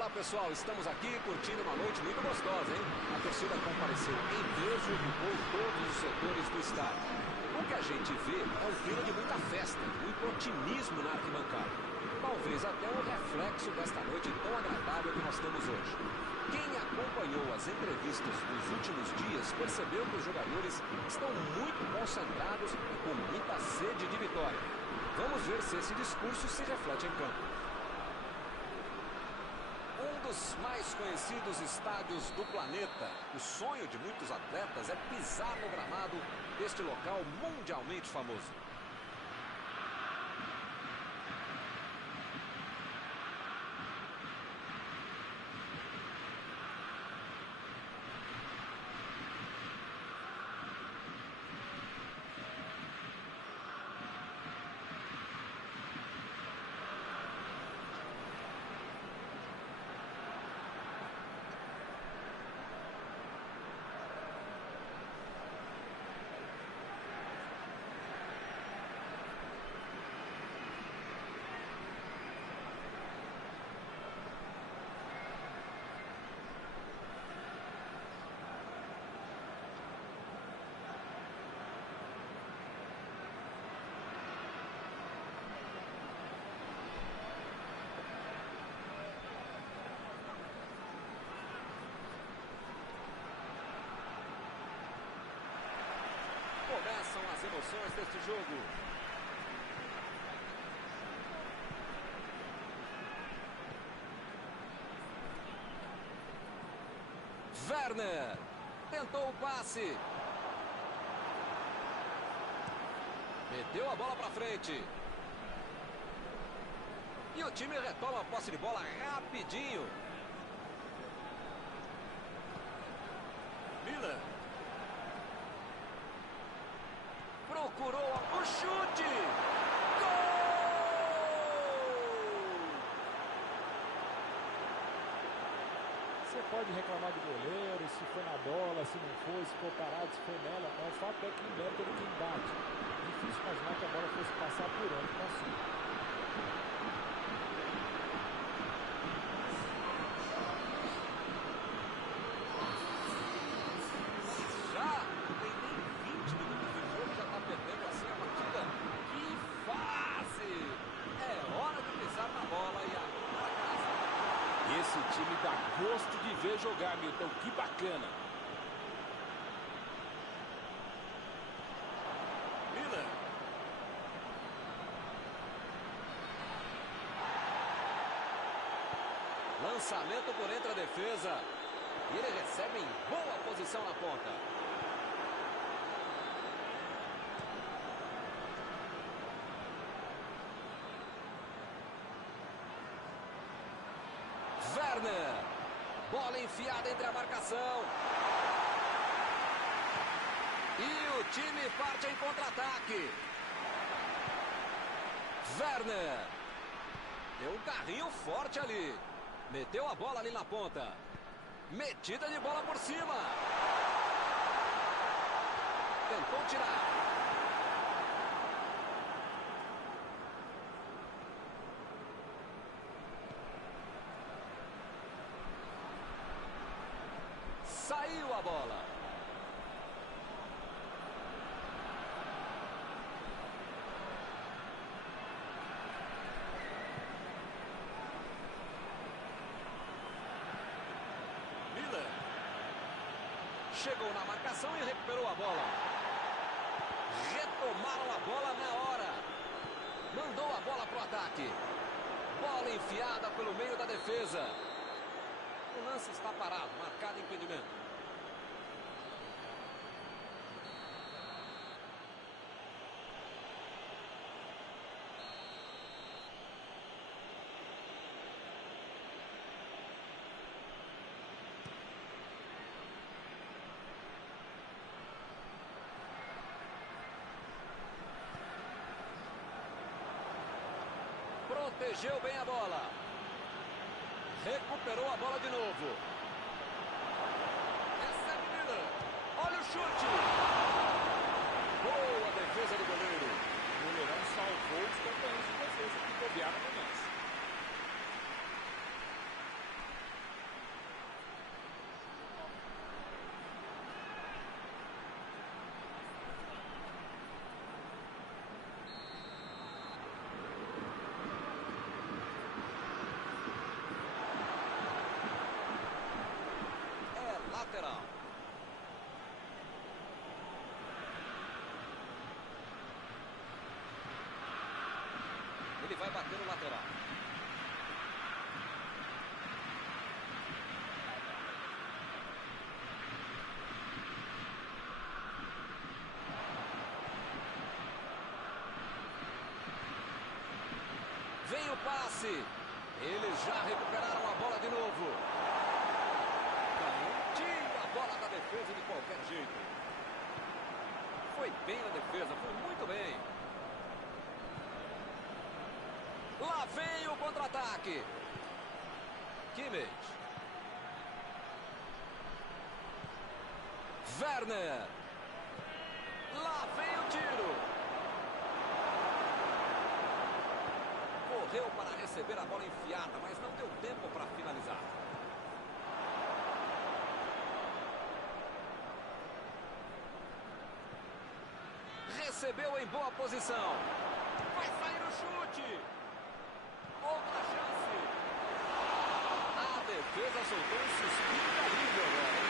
Olá pessoal, estamos aqui curtindo uma noite muito gostosa, hein? A torcida compareceu em peso e ocupou todos os setores do estádio. O que a gente vê é um clima de muita festa, muito otimismo na arquibancada. Talvez até um reflexo desta noite tão agradável que nós temos hoje. Quem acompanhou as entrevistas dos últimos dias percebeu que os jogadores estão muito concentrados e com muita sede de vitória. Vamos ver se esse discurso se reflete em campo. Um dos mais conhecidos estádios do planeta. O sonho de muitos atletas é pisar no gramado deste local mundialmente famoso. Começam as emoções deste jogo. Werner tentou o passe. Meteu a bola para frente. E o time retoma a posse de bola rapidinho. Miller. Procurou o chute. Gol! Você pode reclamar do goleiro, se foi na bola, se não foi, se foi parado, se foi nela. Mas o fato é que o mérito ele quem bate. Difícil imaginar que a bola fosse passar por onde passou. Esse time dá gosto de ver jogar, Milton. Que bacana. Miller. Lançamento por entre a defesa. E ele recebe em boa posição na ponta. Werner. Bola enfiada entre a marcação. E o time parte em contra-ataque. Werner. Deu um carrinho forte ali. Meteu a bola ali na ponta. Metida de bola por cima. Tentou tirar. Saiu a bola. Miller. Chegou na marcação e recuperou a bola. Retomaram a bola na hora. Mandou a bola para o ataque. Bola enfiada pelo meio da defesa. O lance está parado, marcado impedimento. Protegeu bem a bola. Recuperou a bola de novo. Recebe Miller. Olha o chute. Boa defesa do goleiro. O goleirão salvou os companheiros de defesa que bobearam no lance. bater no lateral. Vem o passe. Eles já recuperaram a bola de novo. Tira a bola da defesa de qualquer jeito. Foi bem na defesa, foi muito bem. Lá vem o contra-ataque. Kimmich. Werner. Lá vem o tiro. Correu para receber a bola enfiada, mas não deu tempo para finalizar. Recebeu em boa posição. Vai sair o chute. Outra chance. A defesa soltou um suspiro de alívio agora.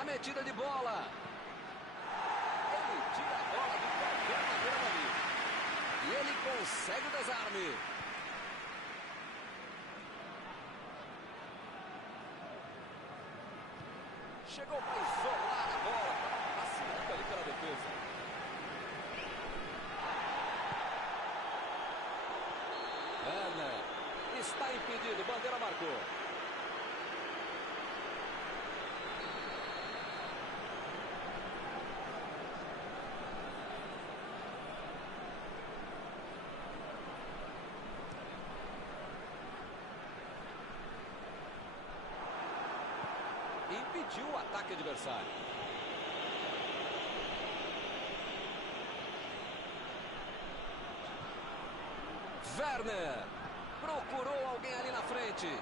A metida de bola. Ele tira a bola de qualquer maneira dali. E ele consegue o desarme. Chegou para isolar a bola. Passando ali pela defesa. Werner. Está impedido. Bandeira marcou. Impediu o ataque adversário. Werner procurou alguém ali na frente.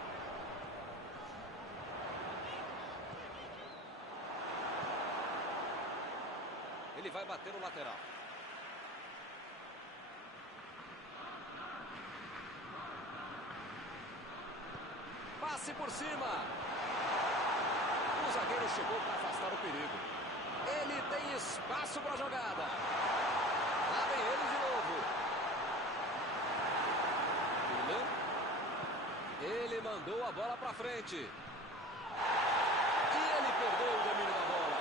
Ele vai bater no lateral. Passe por cima. O zagueiro chegou para afastar o perigo. Ele tem espaço para a jogada. Lá vem ele de novo. Ele mandou a bola para frente. E ele perdeu o domínio da bola.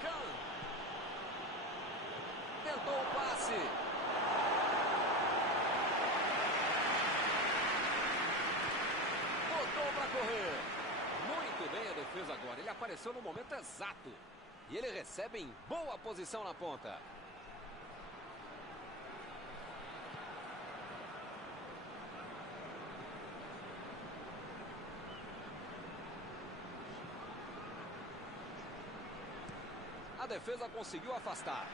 Kahn. Tentou o passe. Para correr. Muito bem a defesa agora. Ele apareceu no momento exato. E ele recebe em boa posição na ponta. A defesa conseguiu afastar.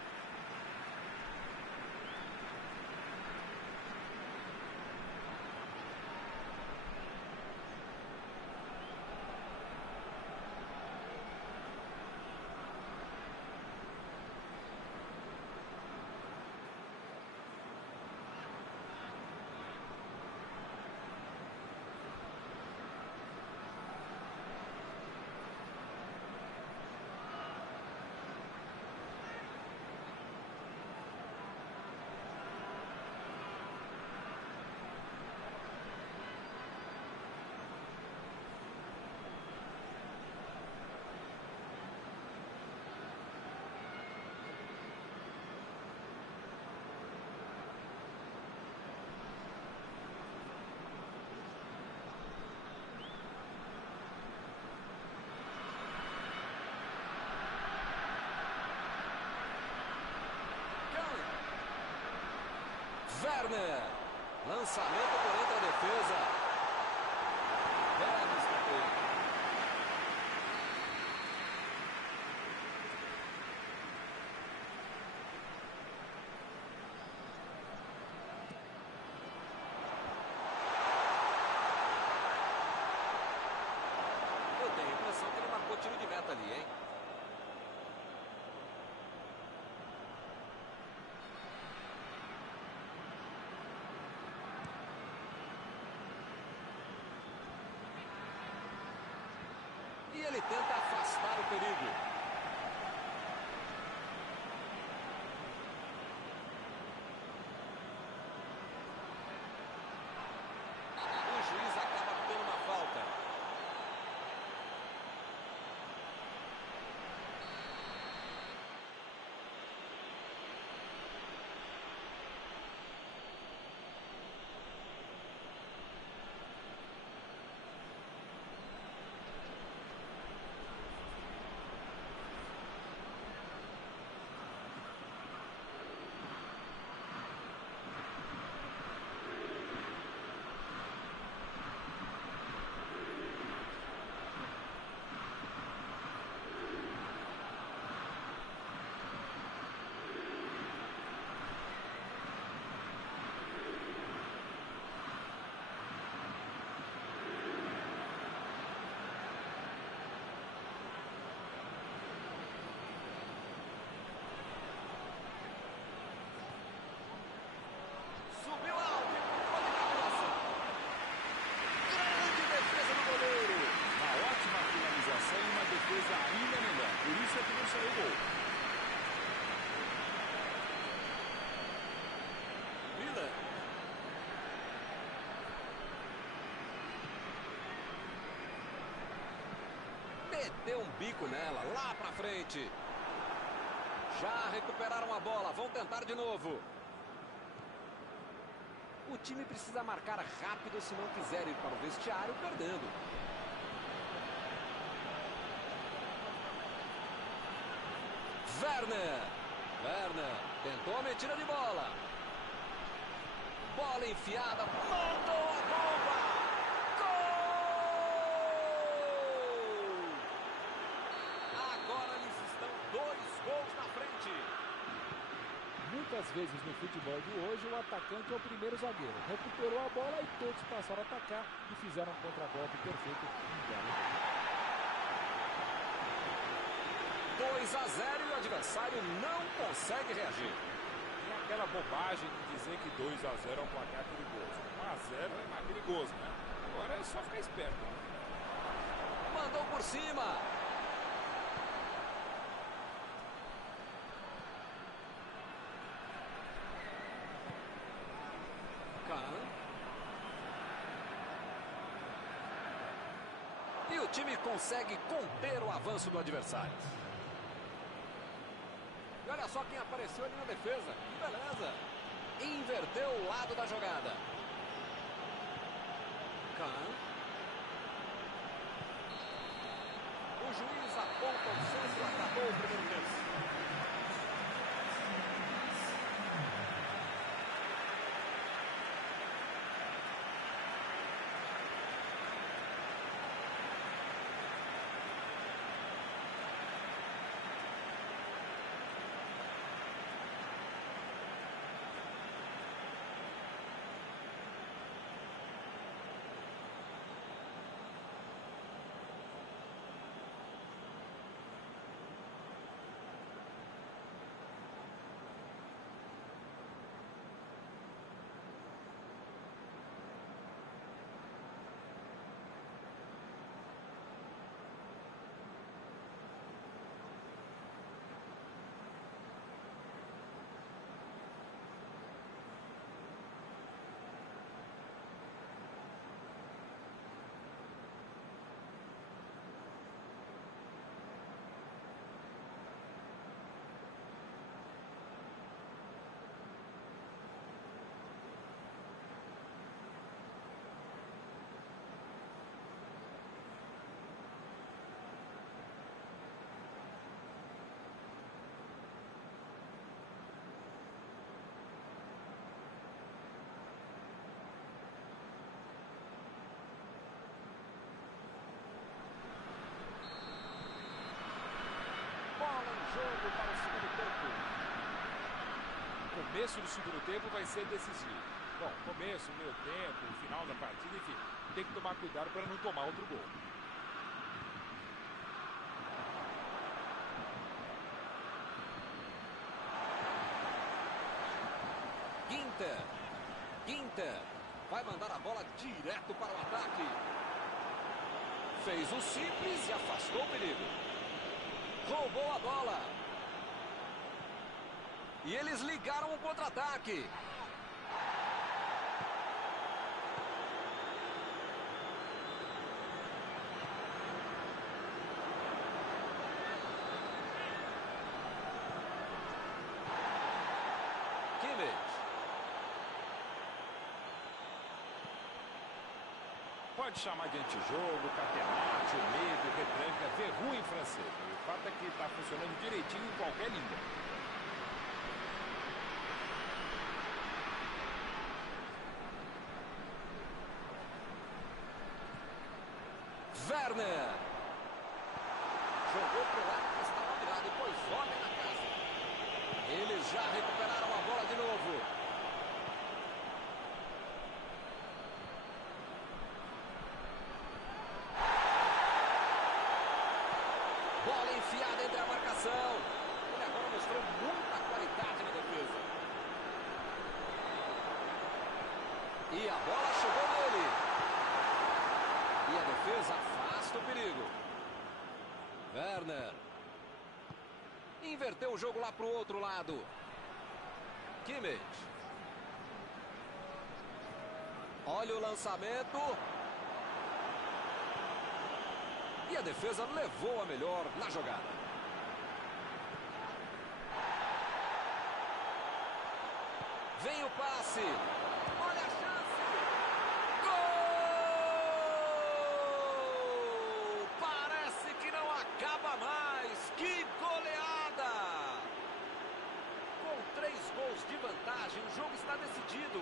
Werner. Lançamento por entre a defesa. Belo escanteio. Eu tenho a impressão que ele marcou tiro de meta ali, hein? ele tenta afastar o perigo. O juiz acaba dando uma falta. Subiu alto e tocou de cabeça. Grande defesa do goleiro. Uma ótima finalização e uma defesa ainda melhor. Por isso é que não saiu gol. Miller. Meteu um bico nela, lá pra frente. Já recuperaram a bola, vão tentar de novo. O time precisa marcar rápido se não quiser ir para o vestiário perdendo. Werner tentou a metida de bola. Bola enfiada, mandou a bomba. Gol! Agora eles estão 2 gols na frente. Muitas vezes no futebol de hoje o atacante é o primeiro zagueiro. Recuperou a bola e todos passaram a atacar e fizeram um contragolpe perfeito. 2-0 e o adversário não consegue reagir. Tem aquela bobagem de dizer que 2-0 é um placar perigoso. 1-0 é mais perigoso, né? Agora é só ficar esperto. Mandou por cima. E o time consegue conter o avanço do adversário. E olha só quem apareceu ali na defesa. Que beleza. Inverteu o lado da jogada. O juiz aponta o centro, acabou o primeiro tempo. Jogo para o segundo tempo. O começo do segundo tempo vai ser decisivo. Bom, começo, meio tempo, final da partida, enfim, tem que tomar cuidado para não tomar outro gol. Ginter vai mandar a bola direto para o ataque. Fez o simples e afastou o perigo. Roubou a bola. E eles ligaram o contra-ataque. Pode chamar de antijogo, catenate, medo, retranca, verrou em francês. O fato é que está funcionando direitinho em qualquer língua. Werner. Jogou pro lado que estava virado e pôs ordem na casa. Eles já recuperaram a bola de novo. Bola enfiada entre a marcação. Ele agora mostrou muita qualidade na defesa. E a bola chegou nele. E a defesa afasta o perigo. Werner. Inverteu o jogo lá para o outro lado. Kimmich. Olha o lançamento. E a defesa levou a melhor na jogada. Vem o passe. Olha a chance. Gol! Parece que não acaba mais. Que goleada! Com 3 gols de vantagem, o jogo está decidido.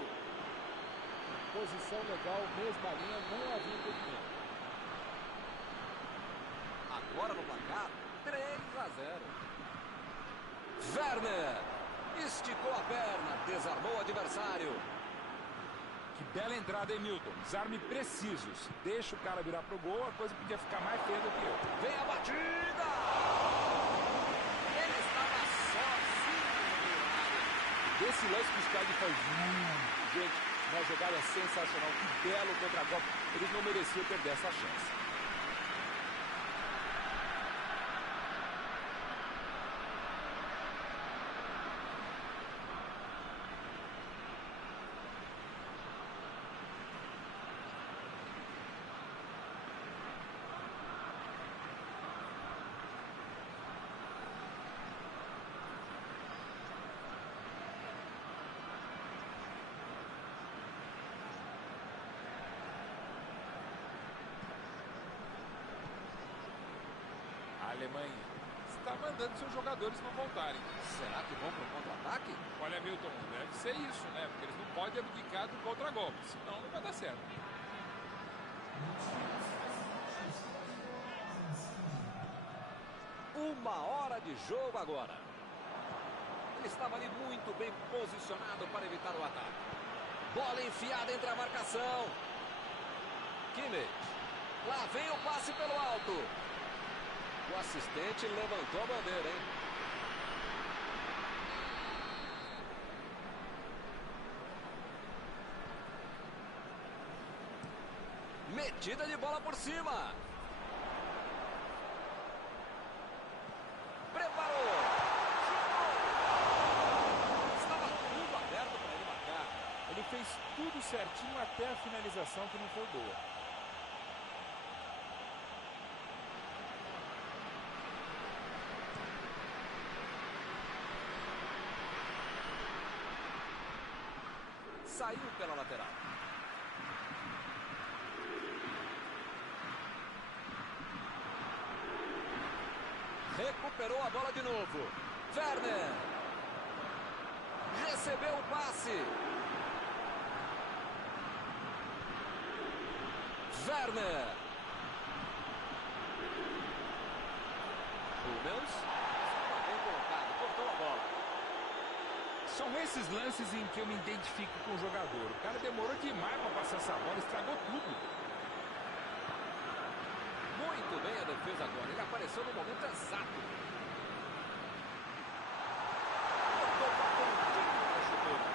Posição legal, mesma linha, não havia impedimento. Agora no placar, 3-0. Werner esticou a perna, desarmou o adversário. Que bela entrada, hein, Milton? Desarme precisos. Deixa o cara virar pro gol, a coisa podia ficar mais feia do que outra. Vem a batida! Ele estava sozinho no meio da área. Desse lance que o Scaldi faz... Gente, uma jogada sensacional. Que belo contra-golpe. Eles não mereciam perder essa chance. A Alemanha está mandando seus jogadores não voltarem. Será que vão para o contra-ataque? Olha, Milton, deve ser isso, né? Porque eles não podem abdicar do contra-golpe, senão não vai dar certo. Uma hora de jogo agora. Ele estava ali muito bem posicionado para evitar o ataque. Bola enfiada entre a marcação. Kimmich. Lá vem o passe pelo alto. O assistente levantou a bandeira, hein? Metida de bola por cima. Preparou. Chutou. Estava tudo aberto para ele marcar. Ele fez tudo certinho até a finalização, que não foi boa. Saiu pela lateral. Recuperou a bola de novo. Werner. Recebeu o passe. Werner. Hummels. Estava bem colocado. Cortou a bola. São esses lances em que eu me identifico com o jogador. O cara demorou demais para passar essa bola, estragou tudo. Muito bem a defesa agora. Ele apareceu no momento exato. Cortou para a pontinha da chuteira.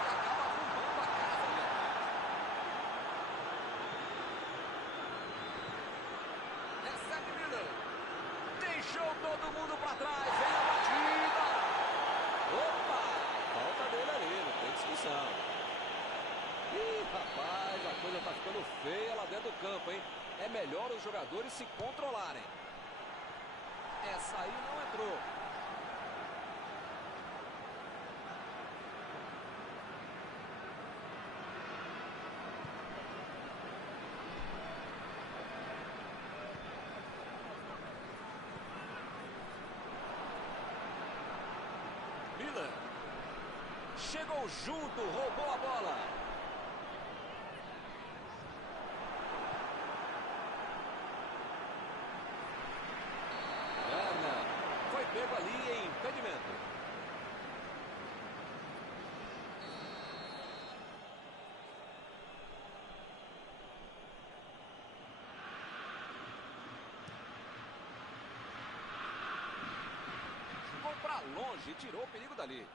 E acaba arrumando a casa ali atrás. Rapaz, a coisa tá ficando feia lá dentro do campo, hein? É melhor os jogadores se controlarem. Essa aí não entrou. Miller. Chegou junto, roubou a bola. Werner foi pego ali em impedimento. Jogou para longe e tirou o perigo dali.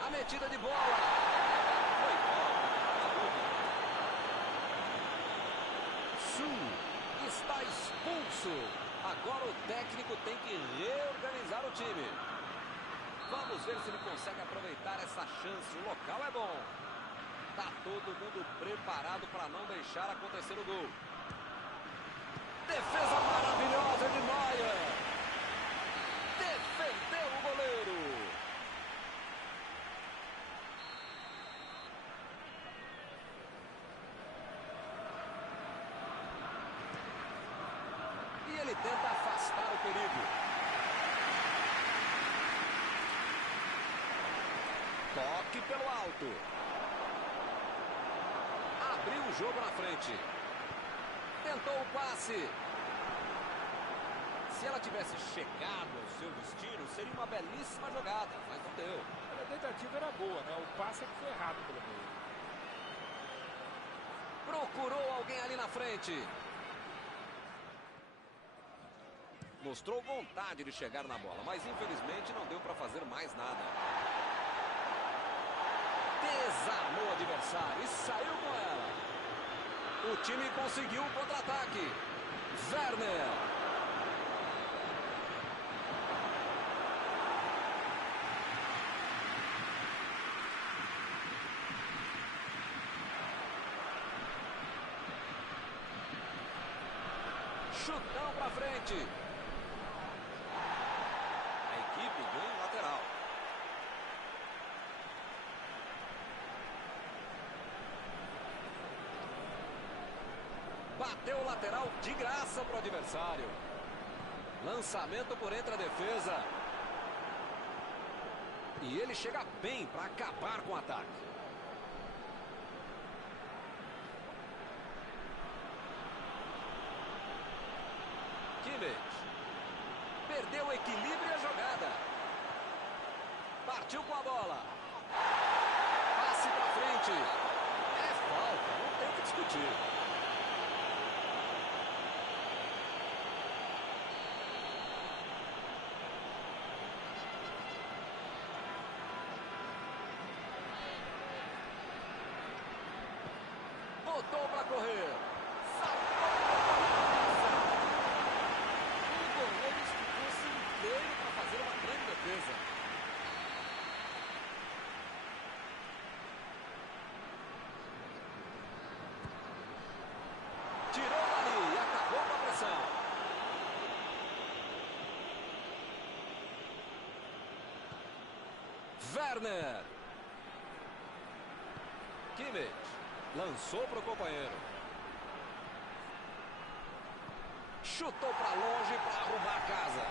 A metida de bola. Foi falta. Su está expulso. Agora o técnico tem que reorganizar o time. Vamos ver se ele consegue aproveitar essa chance. O local é bom. Tá todo mundo preparado para não deixar acontecer o gol. Defesa maravilhosa de Neuer. Defendeu o goleiro. Ele tenta afastar o perigo. Toque pelo alto. Abriu o jogo na frente. Tentou o passe. Se ela tivesse chegado ao seu destino, seria uma belíssima jogada, mas não deu. A tentativa era boa, né? O passe é que foi errado pelo meio. Procurou alguém ali na frente. Mostrou vontade de chegar na bola, mas infelizmente não deu para fazer mais nada. Desarmou o adversário e saiu com ela. O time conseguiu o contra-ataque. Werner. Chutão para frente. Ganho lateral. Bateu o lateral de graça para o adversário. Lançamento por entre a defesa. E ele chega bem para acabar com o ataque. Kimmich. Perdeu o equilíbrio e a jogada. Partiu com a bola. Passe para frente. É falta, não tem o que discutir. Botou para correr. Saltou. O goleiro esticou-se inteiro para fazer uma grande defesa. Tirou dali e acabou com a pressão. Werner. Kimmich. Lançou para o companheiro. Chutou para longe para arrumar a casa.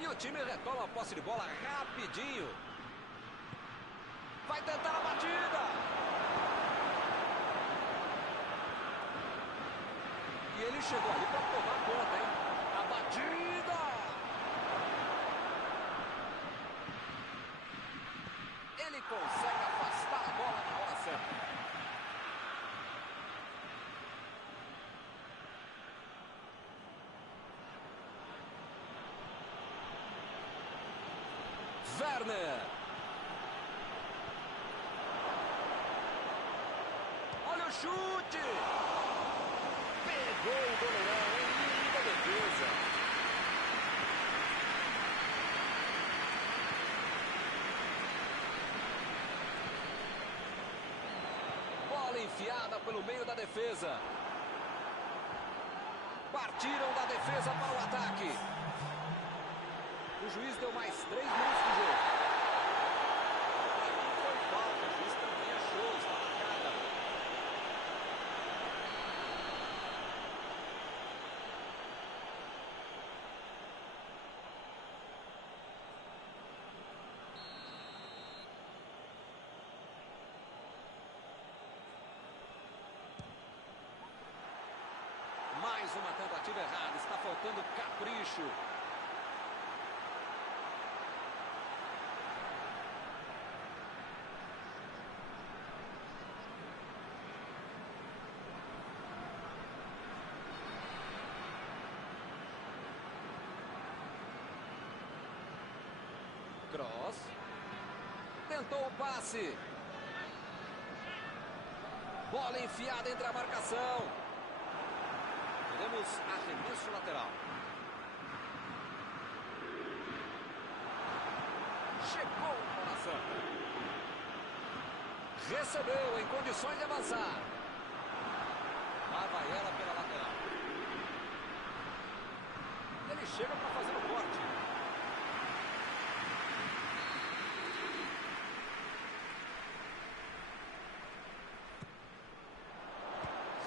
E o time retoma a posse de bola rapidinho. Vai tentar a batida. E ele chegou ali para tomar conta, hein? A batida. Ele consegue afastar a bola na hora certa. Werner. Olha o chute. Pegou o goleirão em linha da defesa. enfiada pelo meio da defesa. Partiram da defesa para o ataque. O juiz deu mais 3 minutos de jogo. Não foi falta, o juiz também achou, está marcada. Mais uma tentativa errada, está faltando capricho. Cross. Tentou o passe. Bola enfiada entre a marcação. Teremos arremesso lateral. Chegou o coração. Recebeu em condições de avançar. Lá vai ela pela lateral. Ele chega para fazer o corte.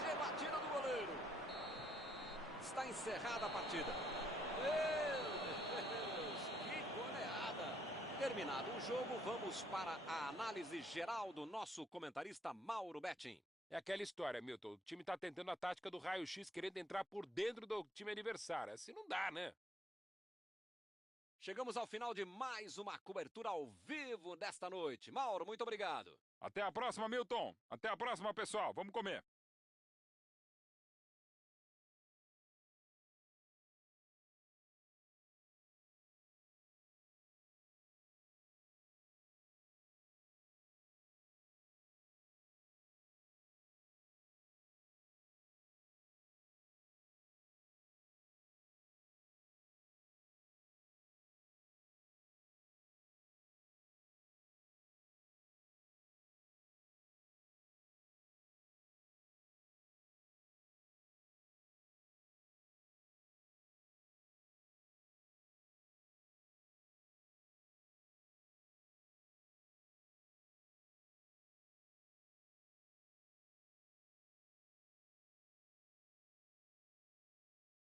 Rebatida do goleiro. Está encerrada a partida. Meu Deus, que goleada. Terminado o jogo, vamos para a análise geral do nosso comentarista Mauro Betting. É aquela história, Milton. O time tá tentando a tática do raio-x, querendo entrar por dentro do time adversário. Assim não dá, né? Chegamos ao final de mais uma cobertura ao vivo desta noite. Mauro, muito obrigado. Até a próxima, Milton. Até a próxima, pessoal. Vamos comer.